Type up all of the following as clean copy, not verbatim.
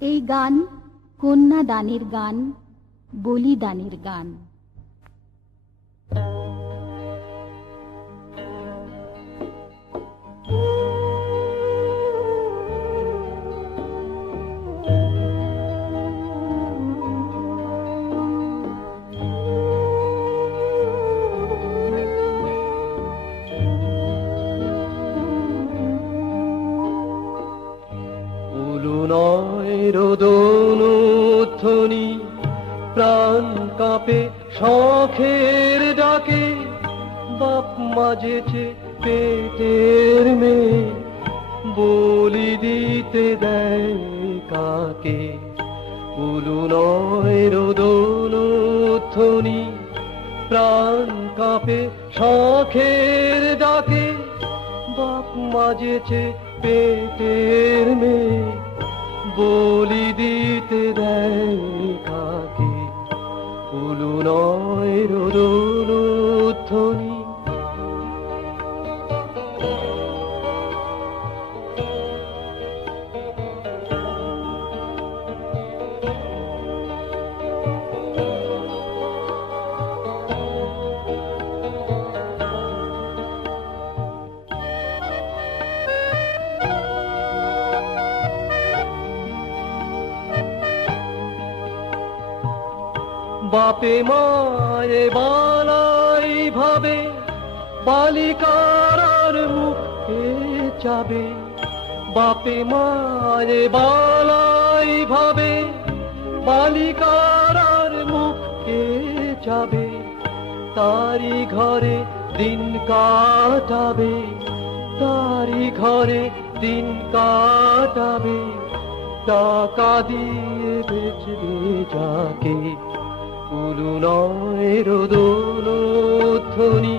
এই গান কন্যাদানের গান, বলিদানের গান। রোদনধ্বনি প্রাণ কাঁপে শখের ডাকে, বাপ মাজেছে পেটের মেয়ে, বলি দিতে দেয় কাকে। উলু নয় রোদনধ্বনি প্রাণ কাঁপে শখের ডাকে, বাপ মাজেছে পেটের মেয়ে, বলি দিতে দেয় কাকে। উলু নয় রোদনধ্বনি। বাপে মায়ে বালাই ভাবে, বালিকার মুখে চাবে। বাপে মায়ে বালাই ভাবে, বালিকার মুখে চাবে। তারি ঘরে দিন কাটাবে, তারি ঘরে দিন কাটাবে। টাকা দিয়ে বেচবে যাকে। উলু নয় রোদনধ্বনি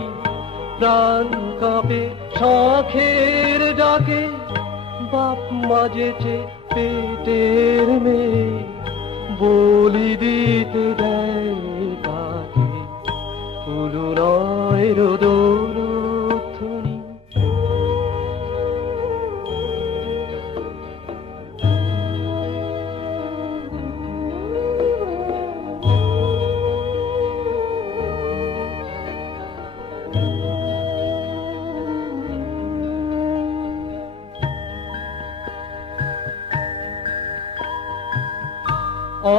প্রাণ কাঁপে শখের ডাকে, বাপ মাজেছে পেটের মেয়ে, বলি দিতে দেয় কাকে। উলু নয় রোদনধ্বনি।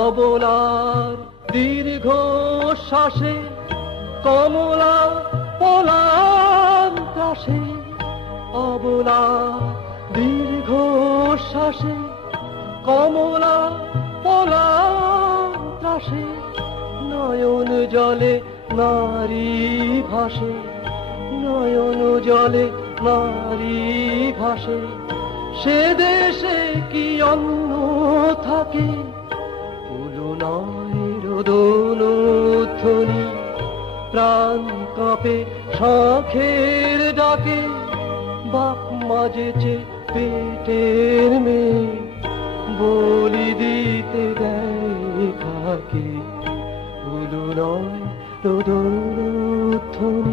অবলার দীর্ঘ শ্বাসে কমলা পলান ত্রাসে। অবলা দীর্ঘ শ্বাসে কমলা পলান ত্রাসে। নয়ন জলে নারী ভাসে, নয়ন জলে নারী ভাসে। সে দেশে কি অন্ন থাকে। উলু নয় রোদনধ্বনি প্রাণ কাঁপে শখের ডাকে, বাপ মাজেছে পেটের মেয়ে, বলি দিতে দেয় কাকে। উলু নয় রোদনধ্বনি।